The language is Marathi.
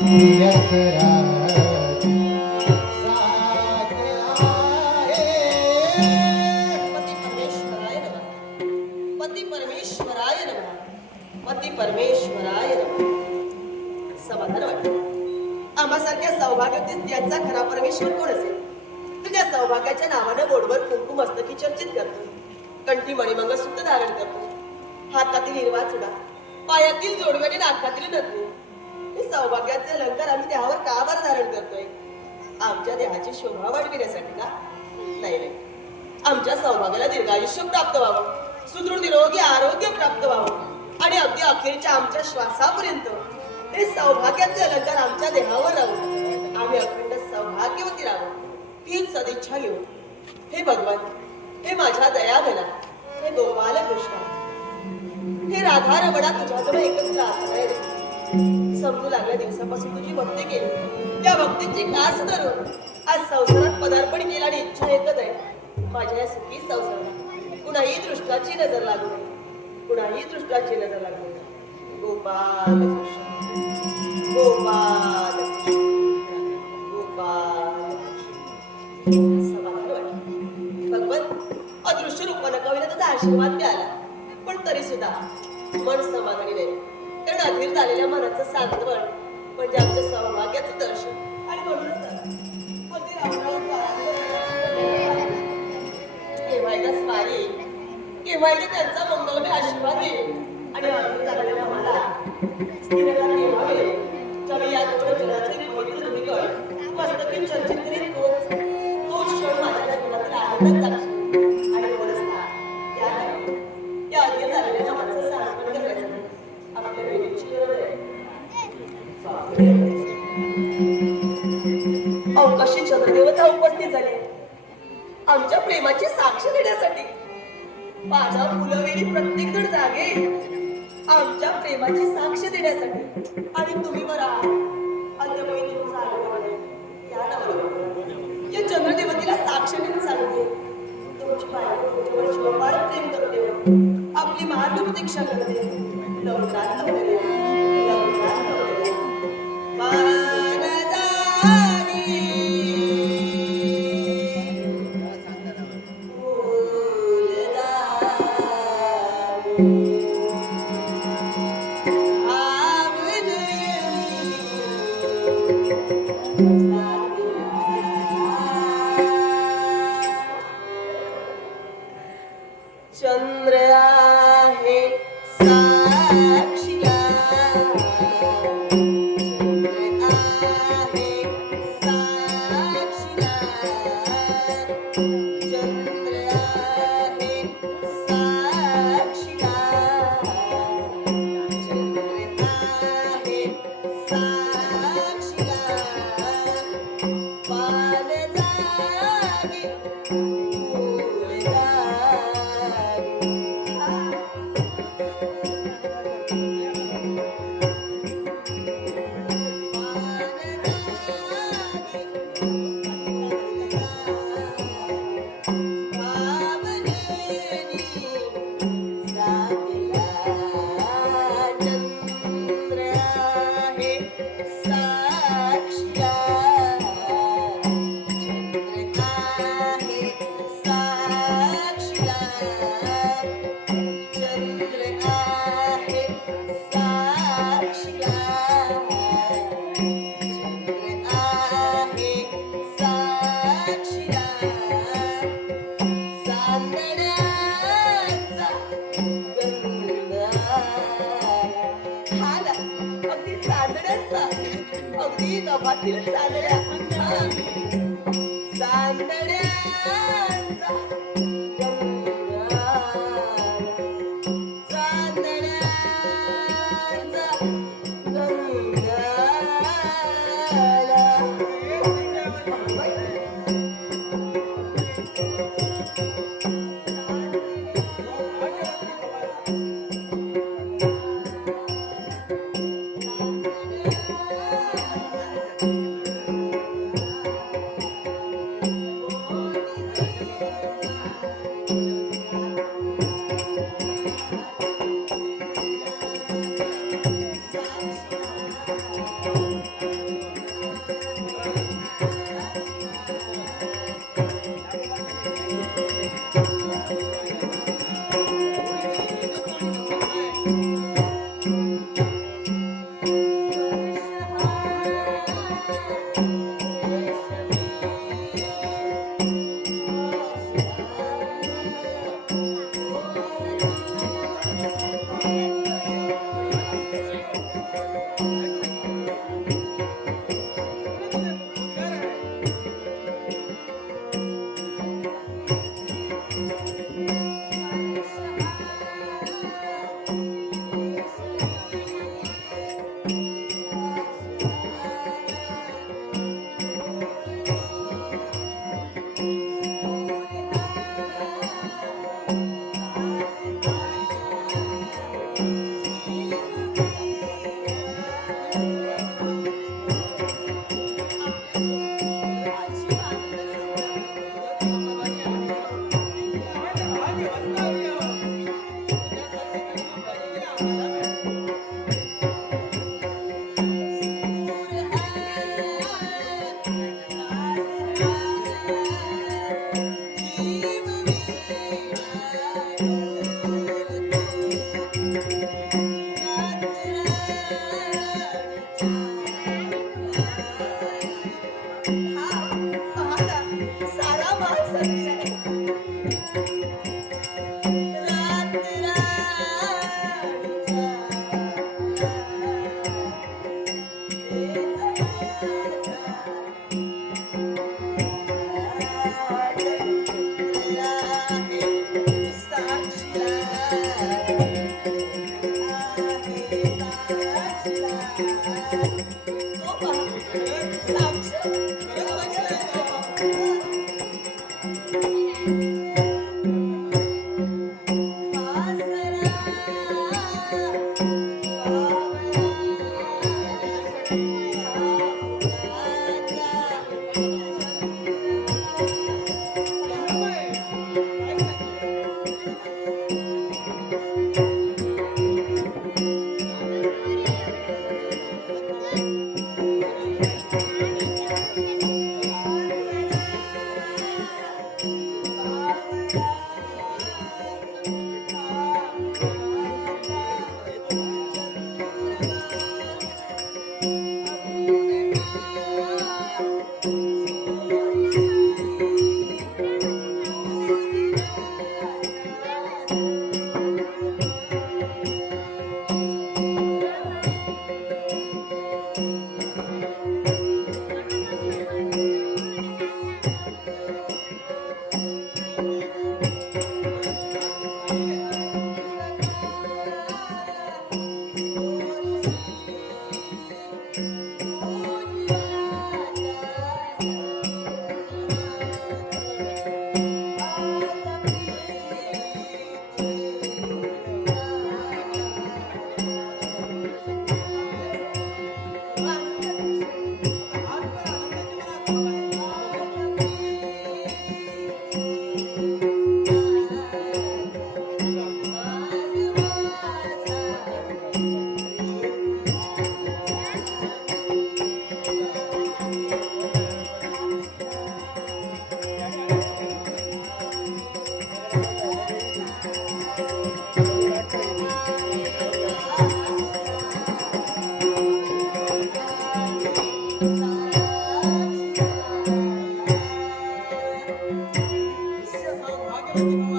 पती परमेश्वराय नमः. पती परमेश्वराय नमः. समाधान वाटतं. आम्हासारख्या सौभाग्यवती स्त्रियांचा खरा परमेश्वर कोण असेल? तुझ्या सौभाग्याच्या नावानं गोडवर कुंकू मस्तकी चर्चित करतो, कंठी मणिमंगळसूत्र धारण करतो, हातातील हिरवा चुडा, पायातील जोडवे आणि नाकातील नथनी. हे सौभाग्याचे अलंकार आम्ही देहावर का बरं धारण करतोय? आमच्या देहाची शोभा वाढविण्यासाठी का? नाही नाही, आमच्या सौभाग्याला दीर्घायुष्य प्राप्त व्हावं, सुदृढ निरोगी आरोग्य प्राप्त व्हावं आणि अगदी अखेरच्या आमच्या श्वासापर्यंत हे सौभाग्याचे अलंकार आमच्या देहावर राहून आम्ही अखंड सौभाग्यवती राहावं, हीच सदिच्छा घेऊ. हे भगवान, हे माझ्या दयाघना, हे गोपाल कृष्ण, हे राधा रमणा, तुझ्याजवळ एकच प्रार्थना आहे. समजू लागल्या दिवसापासून तुझी भक्ती केली, त्या भक्तीची कास धरून आज संसारात पदार्पण केलं आणि इच्छा एकच आहे, माझ्या या सुखी संसारात कुणाही दृष्टाची नजर लागू नये, कुणाही दृष्टाची नजर लागू नये. गोपाल गोपाल गोपाल. समाधान वाटलं. भगवंत अदृश्य रूपानं कवीला त्याचा आशीर्वाद मिळाला, पण तरी सुद्धा मन समाधानी नाही, कारण अधीर झालेल्या मनाचं सांत्वन म्हणजे आमच्या सौभाग्याचं दर्शन. आणि म्हणूनच केव्हायला स्वारी, केव्हायला त्यांचा मंगलमय आशीर्वाद दे आणि अधीर झालेल्या मला स्थिरता केव्हावे, ज्यावेळी या दोन जगाचे पवित्र धुनीकण मस्तकी चर्चित करीत तोच क्षण माझ्या जीवनातील आनंदात जाईल. आणि म्हणूनच या अधीर झालेल्या मनाचं सांत्वन करण्यासाठी आपल्या वेळेची गरज आहे. अवकाशी चंद्रदेवता उपस्थित झाले आमच्या प्रेमाची साक्ष देण्यासाठी. माझा फुलवेली प्रत्येक जण जागे आमच्या प्रेमाची साक्ष देण्यासाठी. आणि तुम्ही बरा अद्यापही तुमचा आनंद या नावावर या चंद्रदेवतेला साक्ष देऊन सांगते, तुमची बायको तुमच्यावर शिवपार प्रेम करते, आपली महान प्रतीक्षा करते. लवकरात लवकर लवकरात लवकर चंद्र आहे साक्षीला, चंद्र आहे साक्षीला, चंद्र आहे साक्षीला, चंद्र आहे साक्षीला, पान जागे अगदी नभातील चांदण्या चांदण्यांचा साक्ष खरंच साक्ष सौभाग्यवती